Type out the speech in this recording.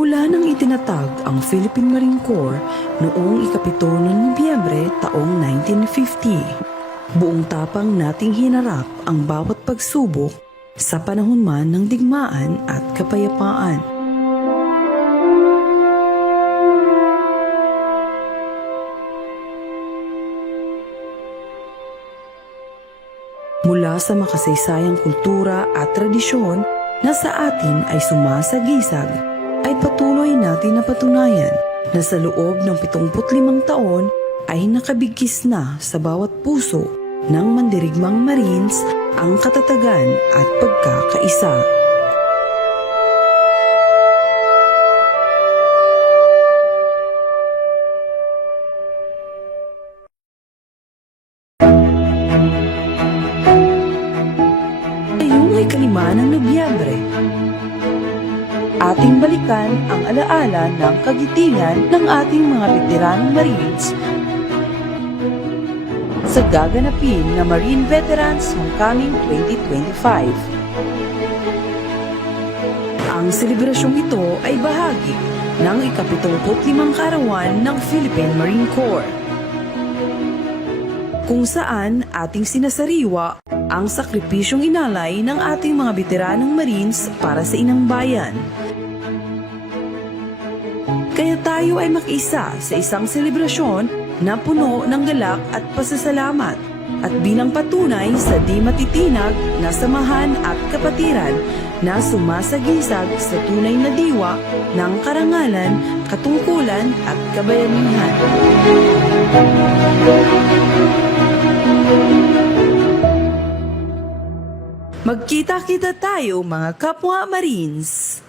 Mula nang itinatag ang Philippine Marine Corps noong ika-7 ng Nobyembre taong 1950, buong tapang nating hinarap ang bawat pagsubok sa panahon man ng digmaan at kapayapaan. Mula sa makasaysayang kultura at tradisyon na sa atin ay sumasagisag, ay patuloy natin napatunayan na sa loob ng 75 taon ay nakabigkis na sa bawat puso ng mandirigmang Marines ang katatagan at pagkakaisa. Ngayong ika-5 ng Nobyembre, ating balikan ang alaala ng kagitingan ng ating mga veteranong Marines sa gaganapin na Marine Veterans Homecoming 2025. Ang selebrasyong ito ay bahagi ng ika-75 kaarawan ng Philippine Marine Corps, kung saan ating sinasariwa ang sakripisyong inalay ng ating mga veteranong Marines para sa inang bayan. Kaya tayo ay makiisa sa isang selebrasyon na puno ng galak at pasasalamat at bilang patunay sa di matitinag na samahan at kapatiran na sumasagisag sa tunay na diwa ng karangalan, katungkulan at kabayanihan. Magkita-kita tayo mga kapwa Marines!